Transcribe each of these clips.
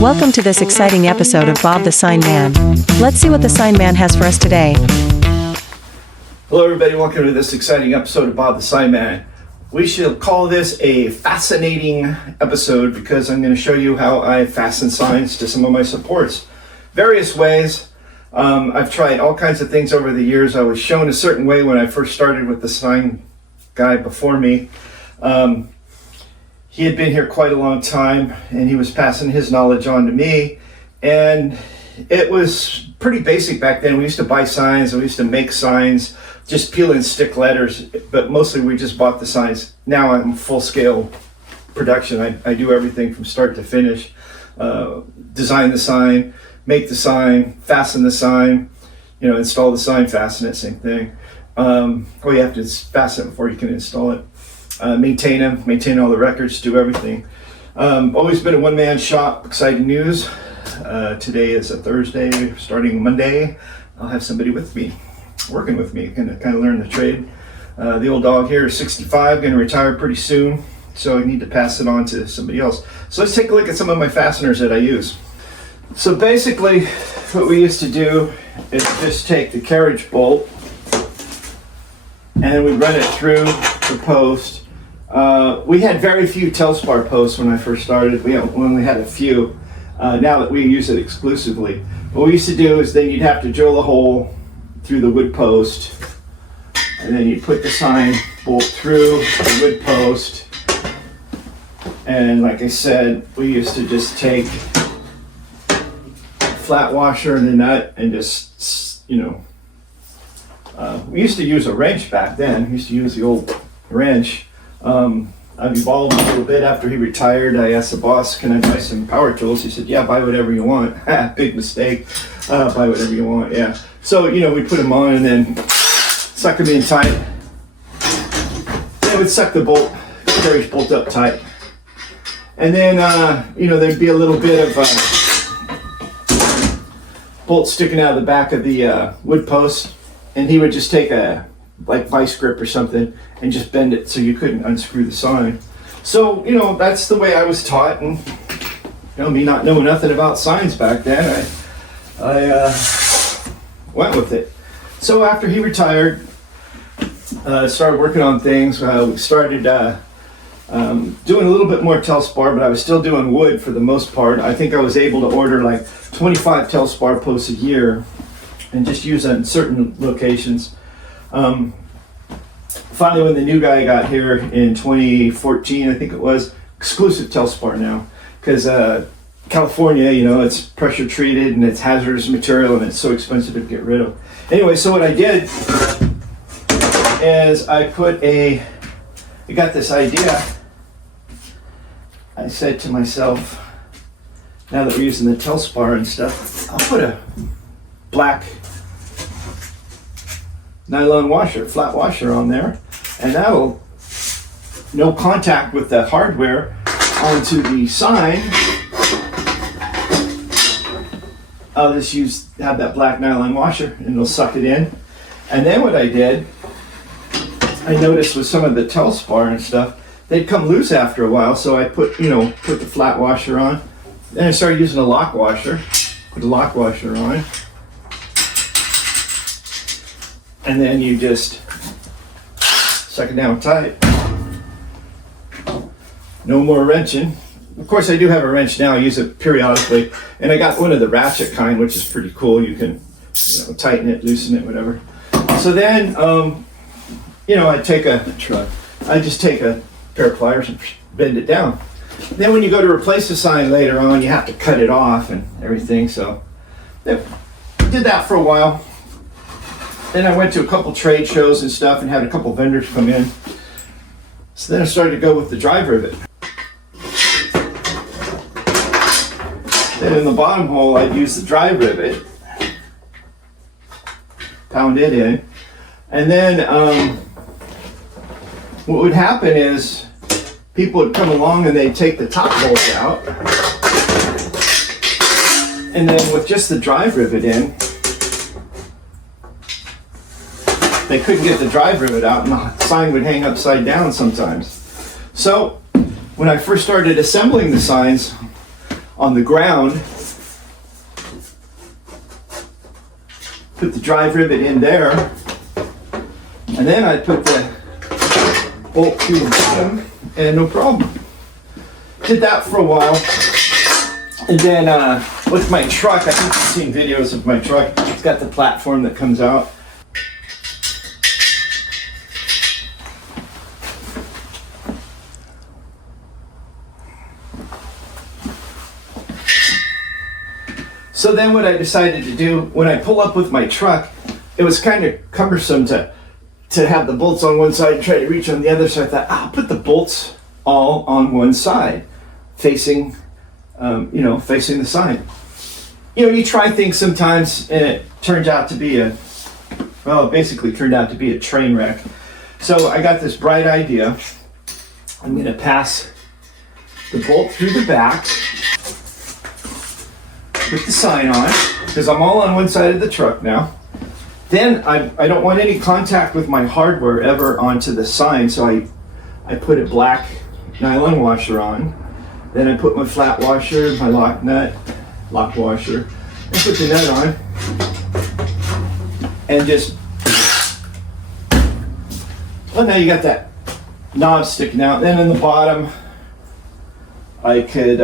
Welcome to this exciting episode of Bob the Sign Man. Let's see what the Sign Man has for us today. Hello everybody, welcome to this exciting episode of Bob the Sign Man. We shall call this a fascinating episode because I'm going to show you how I fasten signs to some of my supports. Various ways. I've tried all kinds of things over the years. I was shown a certain way when I first started with the sign guy before me. He had been here quite a long time and he was passing his knowledge on to me, and it was pretty basic back then. We used to buy signs, we used to make signs, just peel and stick letters, but mostly we just bought the signs. Now I'm full scale production. I do everything from start to finish. Design the sign, make the sign, fasten the sign, install the sign, fasten it, same thing. You have to fasten it before you can install it. Maintain them, maintain all the records, do everything. Always been a one-man shop. Exciting news. Today is a Thursday. Starting Monday, I'll have somebody with me, working with me, going to kind of learn the trade. The old dog here is 65, going to retire pretty soon, so I need to pass it on to somebody else. So let's take a look at some of my fasteners that I use. So basically, what we used to do is just take the carriage bolt and we run it through the post. We had very few Telspar posts when I first started. We only had a few. Now that we use it exclusively. What we used to do is then you'd have to drill a hole through the wood post, and then you'd put the sign bolt through the wood post. And like I said, we used to just take a flat washer and a nut and just, we used to use a wrench back then. We used to use the old wrench. I've evolved a little bit after he retired. I asked the boss, can I buy some power tools? He said, yeah, buy whatever you want. Big mistake. Buy whatever you want, yeah. So, we put them on and then suck them in tight. Then would suck the bolt, carriage bolt up tight. And then, there'd be a little bit of bolt sticking out of the back of the wood post. And he would just take a vice grip or something and just bend it so you couldn't unscrew the sign. So, that's the way I was taught, and me not knowing nothing about signs back then, I went with it. So after he retired, started working on things. We started doing a little bit more Telspar, but I was still doing wood for the most part. I think I was able to order 25 Telspar posts a year and just use them in certain locations. Finally, when the new guy got here in 2014, I think it was, exclusive Telspar now, because California, it's pressure treated and it's hazardous material and it's so expensive to get rid of. Anyway, so what I did is I got this idea. I said to myself, now that we're using the Telspar and stuff, I'll put a black nylon washer, flat washer on there, and that'll no contact with the hardware onto the sign. I'll just have that black nylon washer and it'll suck it in. And then what I did, I noticed with some of the Telspar and stuff, they'd come loose after a while, so I put the flat washer on. Then I started using a lock washer, put a lock washer on. And then you just suck it down tight. No more wrenching. Of course, I do have a wrench now. I use it periodically. And I got one of the ratchet kind, which is pretty cool. You can tighten it, loosen it, whatever. So then, I just take a pair of pliers and bend it down. Then when you go to replace the sign later on, you have to cut it off and everything. So I did that for a while. Then I went to a couple trade shows and stuff and had a couple vendors come in. So then I started to go with the drive rivet. Then in the bottom hole, I'd use the drive rivet, pound it in, and then what would happen is people would come along and they'd take the top bolt out, and then with just the drive rivet in, they couldn't get the drive rivet out and the sign would hang upside down sometimes. So when I first started assembling the signs, on the ground. Put the drive rivet in there, and then I put the bolt through the bottom, and no problem. Did that for a while, and then with my truck, I think you've seen videos of my truck. It's got the platform that comes out. So then what I decided to do, when I pull up with my truck, it was kind of cumbersome to have the bolts on one side and try to reach on the other. So I thought, I'll put the bolts all on one side, facing, facing the sign. You try things sometimes and it turns out to be basically turned out to be a train wreck. So I got this bright idea. I'm gonna pass the bolt through the back, put the sign on, because I'm all on one side of the truck now. Then I don't want any contact with my hardware ever onto the sign, so I put a black nylon washer on. Then I put my flat washer, my lock washer, and put the nut on. And just, well, now you got that knob sticking out. Then in the bottom, I could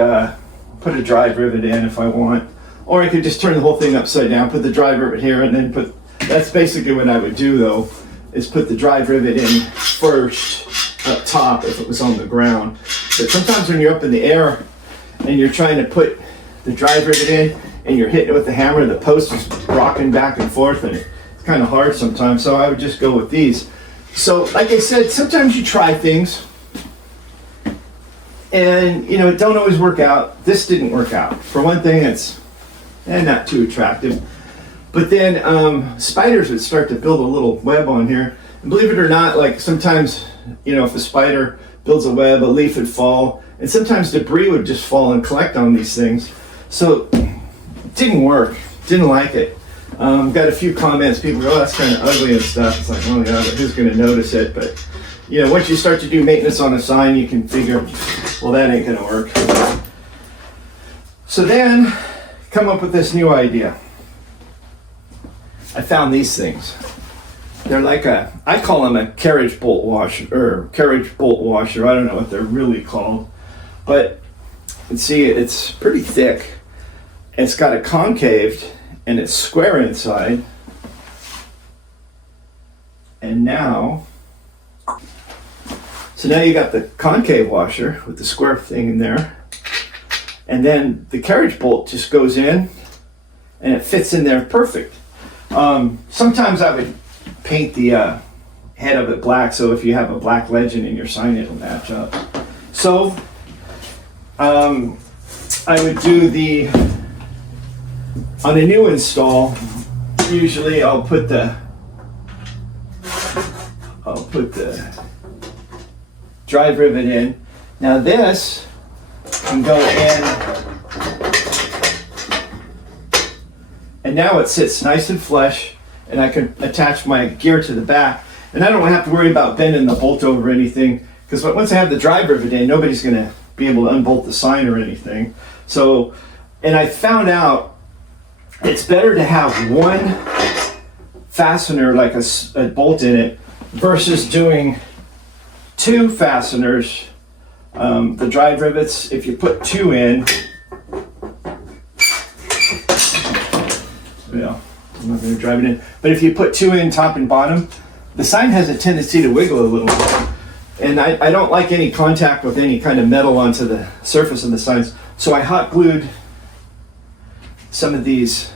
put a drive rivet in if I want. Or I could just turn the whole thing upside down, put the drive rivet here, and then that's basically what I would do though, is put the drive rivet in first up top if it was on the ground. But sometimes when you're up in the air and you're trying to put the drive rivet in and you're hitting it with the hammer, the post is rocking back and forth and it's kind of hard sometimes, so I would just go with these. So like I said, sometimes you try things and it don't always work out. This didn't work out. For one thing, it's not too attractive. But then spiders would start to build a little web on here. And believe it or not, like sometimes, if a spider builds a web, a leaf would fall, and sometimes debris would just fall and collect on these things. So it didn't work, didn't like it. Got a few comments, people go, oh, that's kind of ugly and stuff. It's like, oh yeah, but who's gonna notice it? But once you start to do maintenance on a sign, you can figure, well, that ain't gonna work. So then, come up with this new idea. I found these things. They're like I call them a carriage bolt washer, I don't know what they're really called. But you can see it's pretty thick. It's got a concaved and it's square inside. And now you got the concave washer with the square thing in there. And then the carriage bolt just goes in and it fits in there perfect. Sometimes I would paint the head of it black, so if you have a black legend in your sign, it'll match up. So I would do on a new install, usually I'll put the drive rivet in. Now this can go in, and now it sits nice and flush, and I can attach my gear to the back, and I don't have to worry about bending the bolt over or anything, because once I have the drive rivet in, nobody's going to be able to unbolt the sign or anything. So, and I found out it's better to have one fastener, like a bolt in it, versus doing two fasteners. The drive rivets, if you put two in, I'm not going to drive it in, but if you put two in top and bottom, the sign has a tendency to wiggle a little bit. And I don't like any contact with any kind of metal onto the surface of the signs. So I hot glued some of these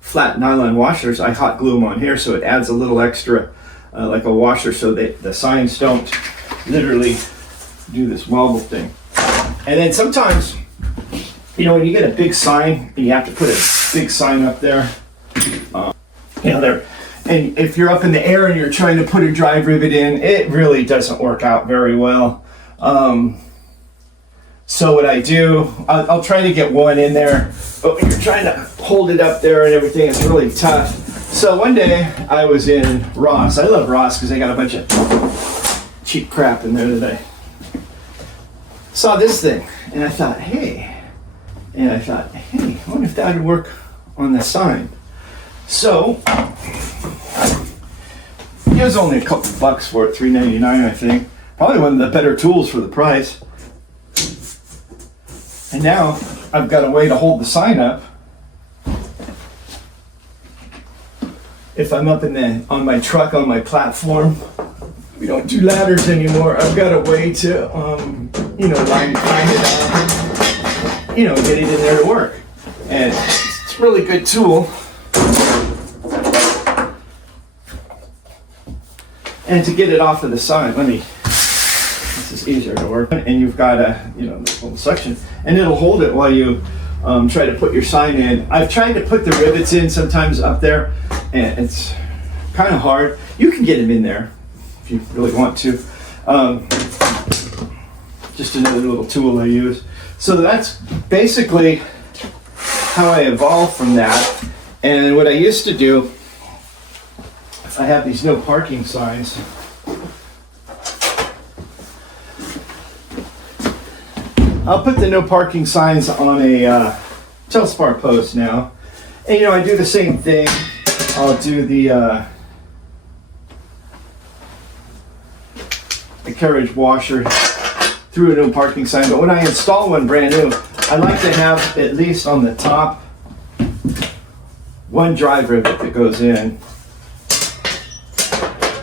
flat nylon washers. I hot glue them on here so it adds a little extra, like a washer, so that the signs don't literally do this wobble thing. And then sometimes, when you get a big sign and you have to put a big sign up there, and if you're up in the air and you're trying to put a drive rivet in, it really doesn't work out very well. So what I do, I'll try to get one in there, but when you're trying to hold it up there and everything, it's really tough. So one day I was in Ross. I love Ross because they got a bunch of cheap crap in there today. saw this thing, and I thought, hey, I wonder if that would work on the sign. So it was only a couple bucks for it, $3.99, I think. Probably one of the better tools for the price. And now I've got a way to hold the sign up. If I'm up on my truck, on my platform, we don't do ladders anymore. I've got a way to, line it up, get it in there to work. And it's a really good tool. And to get it off of the sign, this is easier to work. And you've got this little section, and it'll hold it while you try to put your sign in. I've tried to put the rivets in sometimes up there, and it's kind of hard. You can get them in there if you really want to. Just another little tool I use. So that's basically how I evolved from that. And what I used to do, I have these no parking signs. I'll put the no parking signs on a Telspar post now. And I do the same thing. I'll do the carriage washer through a no parking sign. But when I install one brand new, I like to have at least on the top one drive rivet that goes in,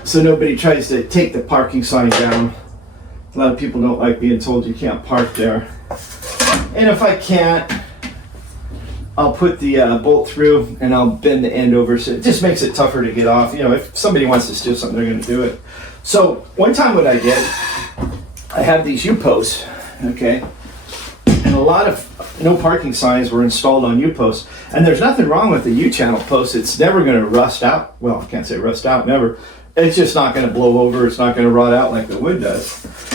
so nobody tries to take the parking sign down. A lot of people don't like being told you can't park there. And if I can't, I'll put the bolt through and I'll bend the end over, so it just makes it tougher to get off. If somebody wants to steal something, they're going to do it. So one time what I did, I have these U-posts, okay? And a lot of no parking signs were installed on U-posts. And there's nothing wrong with the U-channel post. It's never going to rust out. Well, I can't say rust out, never. It's just not going to blow over. It's not going to rot out like the wood does.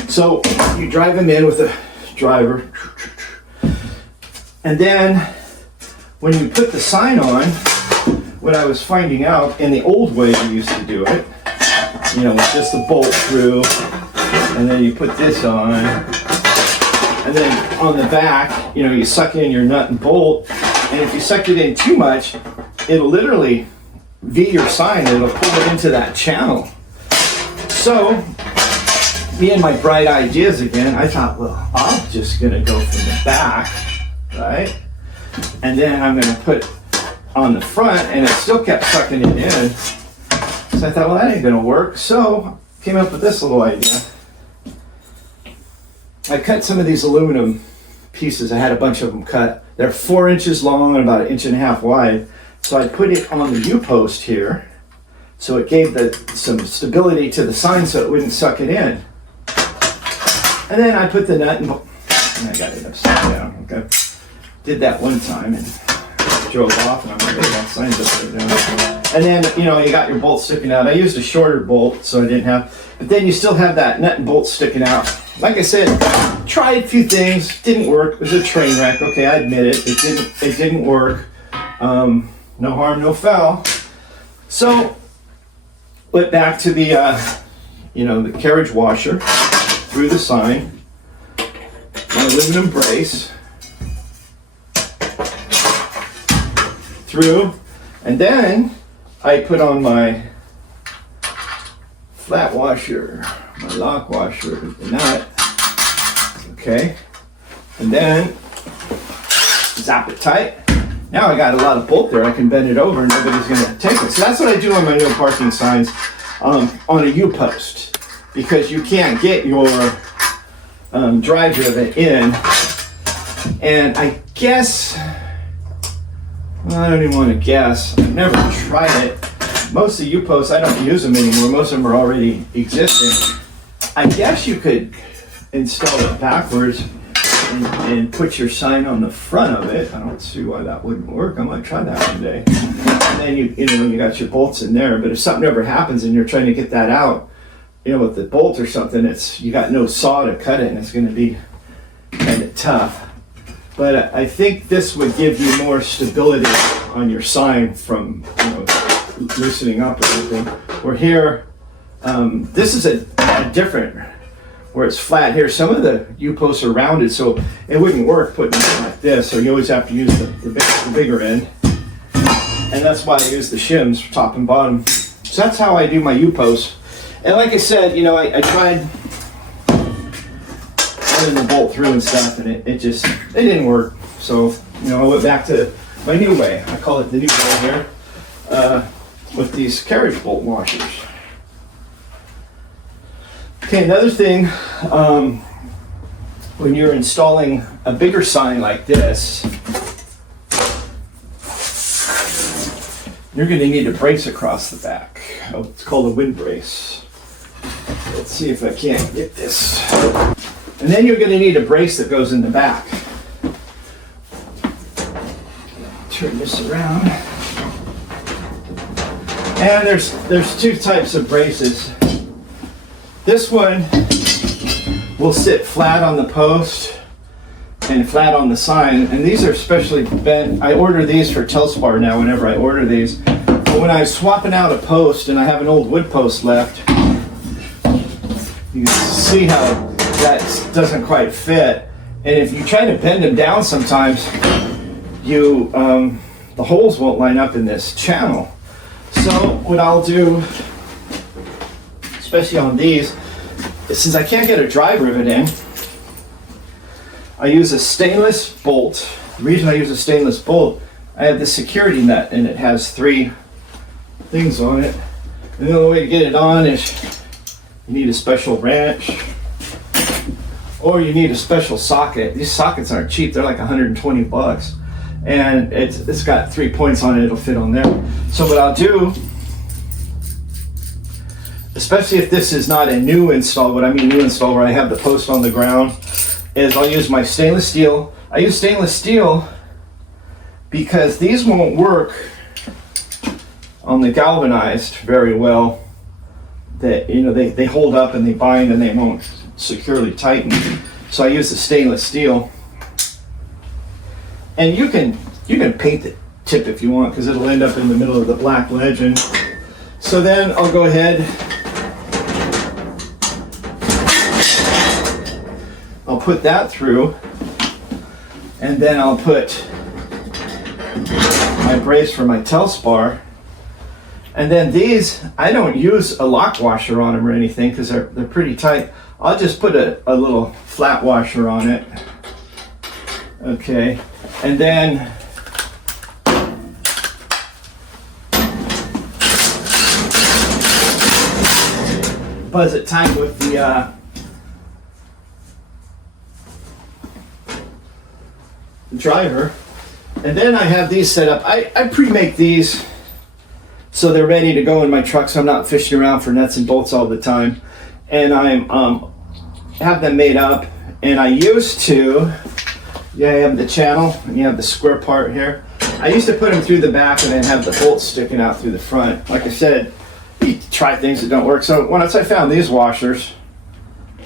So you drive them in with a driver. And then when you put the sign on, what I was finding out, in the old way we used to do it, with just the bolt through, and then you put this on, and then on the back, you suck in your nut and bolt, and if you suck it in too much, it'll literally V your sign, and it'll pull it into that channel. So, me and my bright ideas again, I thought, well, I'm just gonna go from the back, right? And then I'm gonna put on the front, and it still kept sucking it in. So I thought, well, that ain't gonna work. So, came up with this little idea. I cut some of these aluminum pieces. I had a bunch of them cut. They're 4 inches long and about 1.5 inches wide. So I put it on the U-post here, so it gave some stability to the sign so it wouldn't suck it in. And then I put the nut and I got it upside down, okay? Did that one time and drove off, and I'm like, hey, that sign's upside down. And then, you got your bolt sticking out. I used a shorter bolt, so I didn't have, but then you still have that nut and bolt sticking out. Like I said, tried a few things, didn't work. It was a train wreck, okay, I admit it. It didn't work. No harm, no foul. So, went back to the, the carriage washer, through the sign, my aluminum brace, through, and then I put on my flat washer, my lock washer, the nut, okay, and then zap it tight. Now I got a lot of bolt there. I can bend it over and nobody's going to take it. So that's what I do on my no parking signs on a U-post, because you can't get your drive rivet in. And I guess, well, I don't even want to guess. I've never tried it. Most of the U-posts, I don't use them anymore. Most of them are already existing. I guess you could install it backwards and put your sign on the front of it. I don't see why that wouldn't work. I might try that one day. And then you got your bolts in there. But if something ever happens and you're trying to get that out, with the bolt or something, you got no saw to cut it, and it's going to be kind of tough. But I think this would give you more stability on your sign from loosening up or anything. Where here, this is a different where it's flat here. Some of the U-posts are rounded, so it wouldn't work putting it like this. So you always have to use the bigger end. And that's why I use the shims, top and bottom. So that's how I do my U-posts. And like I said, you know, I tried running the bolt through and stuff, and it didn't work. So, you know, I went back to my new way. I call it the new way here, with these carriage bolt washers. Okay, another thing, when you're installing a bigger sign like this, you're going to need a brace across the back. Oh, it's called a wind brace. Let's see if I can't get this. And then you're going to need a brace that goes in the back. Turn this around. And there's two types of braces. This one will sit flat on the post and flat on the sign, and these are specially bent. I order these for Telspar now whenever I order these. But when I was swapping out a post and I have an old wood post left, you can see how that doesn't quite fit. And if you try to bend them down sometimes, the holes won't line up in this channel. So what I'll do, especially on these, since I can't get a drive rivet in, I use a stainless bolt. The reason I use a stainless bolt, I have this security nut and it has 3 things on it. And the only way to get it on is you need a special wrench or you need a special socket. These sockets aren't cheap, they're like 120 bucks. And it's got 3 points on it, it'll fit on there. So what I'll do, especially if this is not a new install, what I mean new install where I have the post on the ground, is I'll use my stainless steel. I use stainless steel because these won't work on the galvanized very well. That, you know, they hold up and they bind and they won't securely tighten. So I use the stainless steel. And you can paint the tip if you want because it'll end up in the middle of the black legend. So then I'll go ahead, I'll put that through, and then I'll put my brace for my Telspar. And then these, I don't use a lock washer on them or anything because they're pretty tight. I'll just put a little flat washer on it. Okay, and then buzz it tight with the driver. And then I have these set up. I pre-make these so they're ready to go in my truck, so I'm not fishing around for nuts and bolts all the time. And I have them made up, and I used to, you have the channel and you have the square part here. I used to put them through the back and then have the bolts sticking out through the front. Like I said, you try things that don't work. So once I found these washers,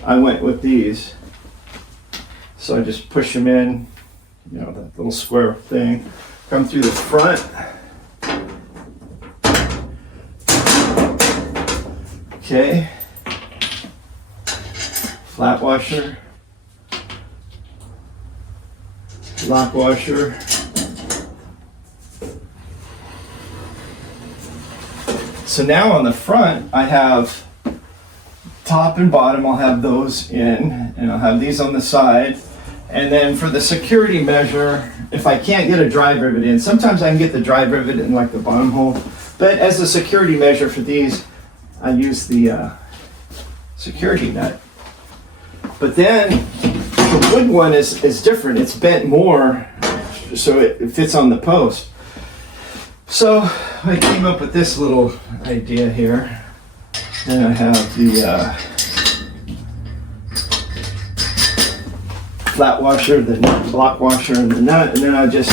I went with these. So I just push them in, you know, that little square thing, come through the front. Okay, flat washer, lock washer, so now on the front I have top and bottom, I'll have those in, and I'll have these on the side. And then for the security measure, if I can't get a drive rivet in, sometimes I can get the drive rivet in like the bottom hole, but as a security measure for these, I use the security nut. But then the wood one is different. It's bent more so it fits on the post. So I came up with this little idea here. And I have the flat washer, the nut, block washer, and the nut, and then I just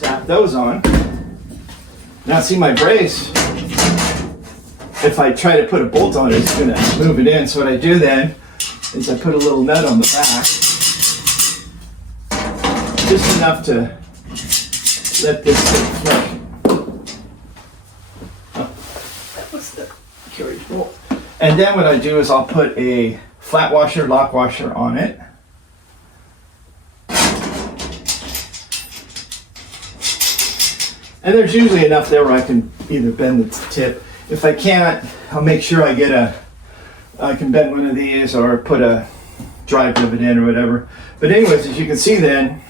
zap those on. Now see my brace, if I try to put a bolt on it, it's going to move it in. So what I do then is I put a little nut on the back, just enough to let this thing flush. Oh, that was the carriage bolt. And then what I do is I'll put a flat washer, lock washer on it. And there's usually enough there where I can either bend the tip. If I can't, I'll make sure I can bend one of these or put a drive rivet in or whatever. But anyways, as you can see then,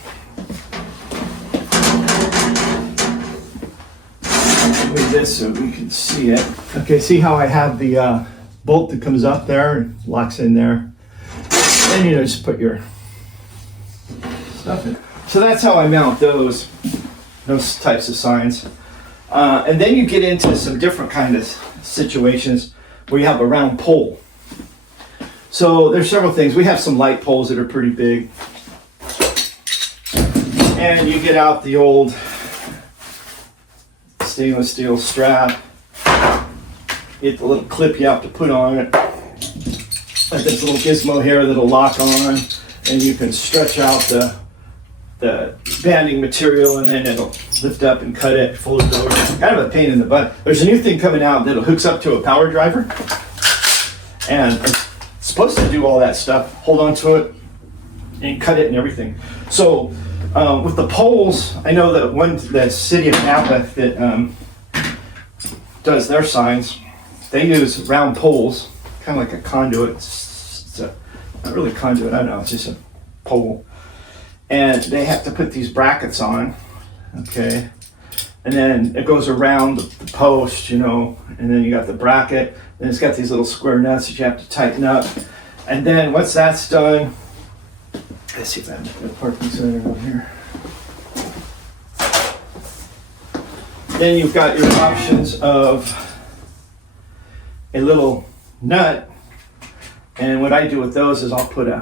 move this so we can see it. Okay, see how I have the bolt that comes up there and locks in there. Then you just put your stuff in. So that's how I mount those types of signs. And then you get into some different kind of situations where you have a round pole. So there's several things. We have some light poles that are pretty big. And you get out the old stainless steel strap. Get the little clip you have to put on it. Like this little gizmo here that'll lock on, and you can stretch out the banding material, and then it'll lift up and cut it, fold it over. Kind of a pain in the butt. There's a new thing coming out that hooks up to a power driver, and it's supposed to do all that stuff. Hold on to it and cut it and everything. So with the poles, I know that the city of Napa that does their signs, they use round poles, kind of like a conduit. It's not really conduit, I don't know, it's just a pole. And they have to put these brackets on, okay? And then it goes around the post, you know, and then you got the bracket, and it's got these little square nuts that you have to tighten up. And then once that's done, let's see if I have a parking center over here. Then you've got your options of a little nut. And what I do with those is I'll put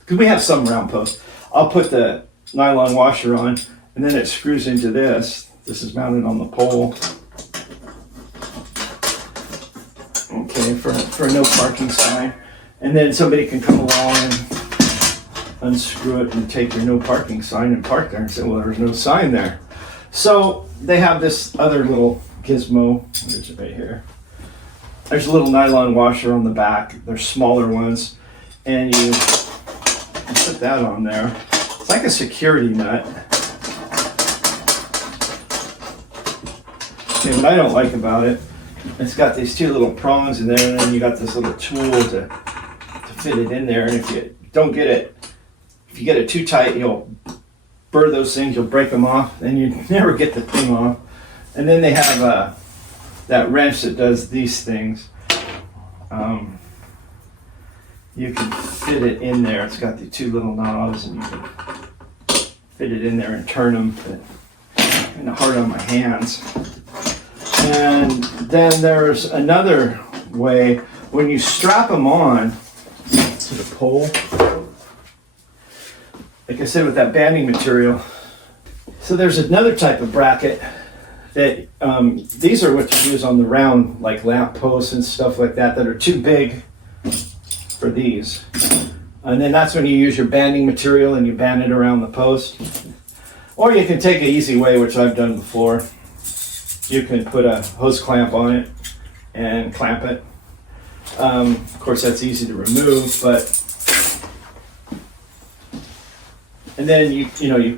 because we have some round posts, I'll put the nylon washer on, and then it screws into this. This is mounted on the pole. Okay, for a no parking sign. And then somebody can come along and unscrew it and take your no parking sign and park there and say, well, there's no sign there. So they have this other little gizmo. There's it right here. There's a little nylon washer on the back. There's smaller ones. And you put that on there. It's like a security nut. Okay, what I don't like about it, it's got these two little prongs in there, and then you got this little tool to fit it in there. And if you don't get it, if you get it too tight, you'll burr those things, you'll break them off, and you never get the thing off. And then they have that wrench that does these things. You can fit it in there. It's got the two little knobs, and you can fit it in there and turn them. But kind of hard on my hands. And then there's another way. When you strap them on to the pole, like I said, with that banding material. So there's another type of bracket that these are what you use on the round, like lamp posts and stuff like that are too big for these. And then that's when you use your banding material and you band it around the post. Or you can take an easy way, which I've done before. You can put a hose clamp on it and clamp it. Of course, that's easy to remove, but and then you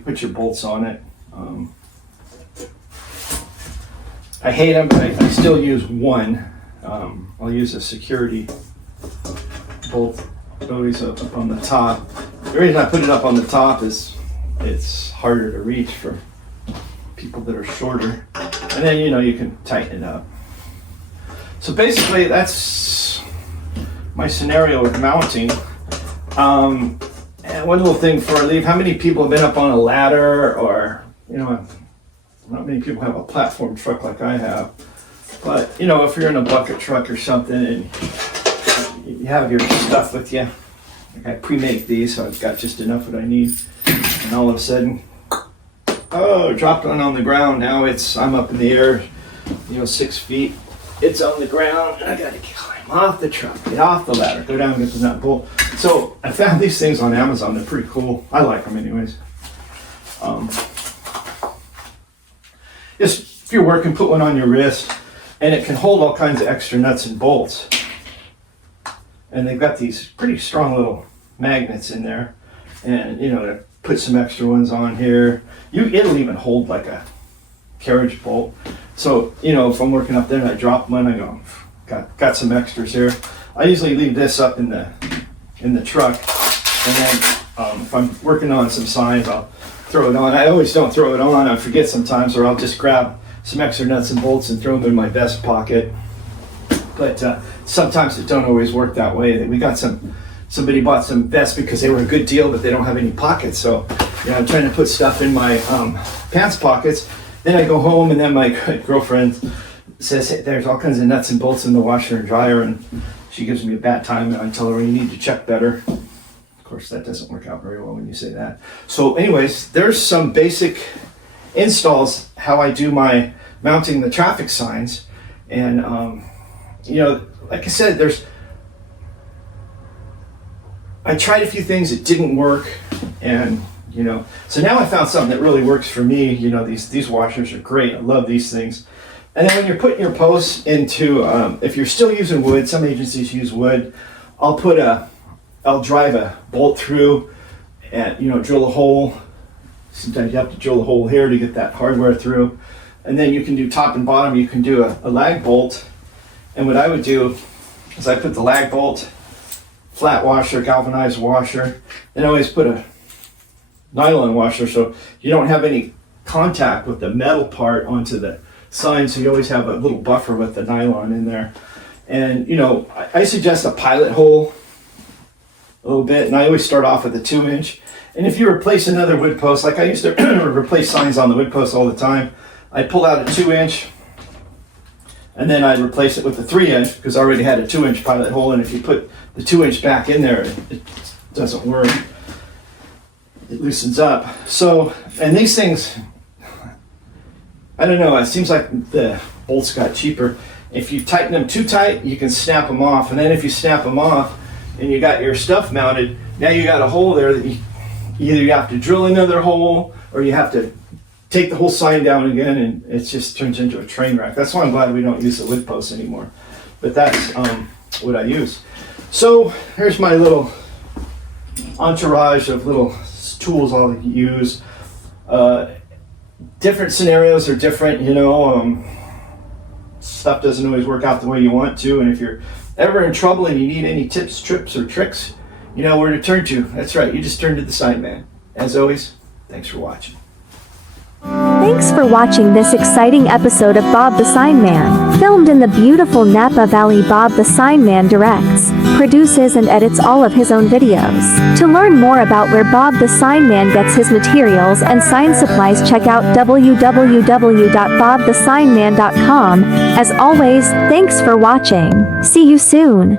put your bolts on it. I hate them, but I still use one. I'll use a security bolt always up on the top. The reason I put it up on the top is it's harder to reach for people that are shorter. And then you can tighten it up. So basically that's my scenario with mounting. And one little thing before I leave, how many people have been up on a ladder, or not many people have a platform truck like I have. But if you're in a bucket truck or something and you have your stuff with you, like I pre-make these, so I've got just enough what I need. And all of a sudden, dropped one on the ground. Now I'm up in the air, 6 feet. It's on the ground, and I gotta climb off the truck, get off the ladder, go down and get the nut and bolt. So I found these things on Amazon. They're pretty cool. I like them anyways. Just if you're working, put one on your wrist, and it can hold all kinds of extra nuts and bolts. and they've got these pretty strong little magnets in there, and to put some extra ones on here. It'll even hold like a carriage bolt. So if I'm working up there and I drop one, I go, got some extras here. I usually leave this up in the truck, and then if I'm working on some signs, I'll throw it on. I always don't throw it on. I forget sometimes, or I'll just grab some extra nuts and bolts and throw them in my vest pocket. But sometimes it don't always work that way. We got somebody bought some vests because they were a good deal, but they don't have any pockets. So I'm trying to put stuff in my pants pockets. Then I go home, and then my girlfriend says, hey, there's all kinds of nuts and bolts in the washer and dryer, and she gives me a bad time, and I tell her you need to check better. Of course, that doesn't work out very well when you say that. So anyways, there's some basic installs, how I do my mounting the traffic signs. And like I said, I tried a few things that didn't work, and so now I found something that really works for me. These washers are great. I love these things. And then when you're putting your posts into, if you're still using wood, some agencies use wood, I'll drive a bolt through and drill a hole. Sometimes you have to drill a hole here to get that hardware through. And then you can do top and bottom. You can do a lag bolt. And what I would do is I put the lag bolt, flat washer, galvanized washer, and I always put a nylon washer so you don't have any contact with the metal part onto the sign, so you always have a little buffer with the nylon in there. And I suggest a pilot hole a little bit, and I always start off with a 2-inch. And if you replace another wood post, like I used to replace signs on the wood post all the time, I'd pull out a 2-inch, and then I'd replace it with a 3-inch because I already had a 2-inch pilot hole. And if you put the 2-inch back in there, it doesn't work. It loosens up. So, and these things, I don't know, it seems like the bolts got cheaper. If you tighten them too tight, you can snap them off. And then if you snap them off and you got your stuff mounted, now you got a hole there that either you have to drill another hole or you have to take the whole sign down again, and it just turns into a train wreck. That's why I'm glad we don't use the wood posts anymore. But that's what I use. So here's my little entourage of little tools I'll use. Different scenarios are different, stuff doesn't always work out the way you want to, and if you're ever in trouble and you need any tips, trips, or tricks, you know where to turn to. That's right, you just turn to the Sign Man. As always, thanks for watching. Thanks for watching this exciting episode of Bob the Sign Man. Filmed in the beautiful Napa Valley, Bob the Sign Man directs, produces and edits all of his own videos. To learn more about where Bob the Sign Man gets his materials and sign supplies, check out www.bobthesignman.com. As always, thanks for watching. See you soon.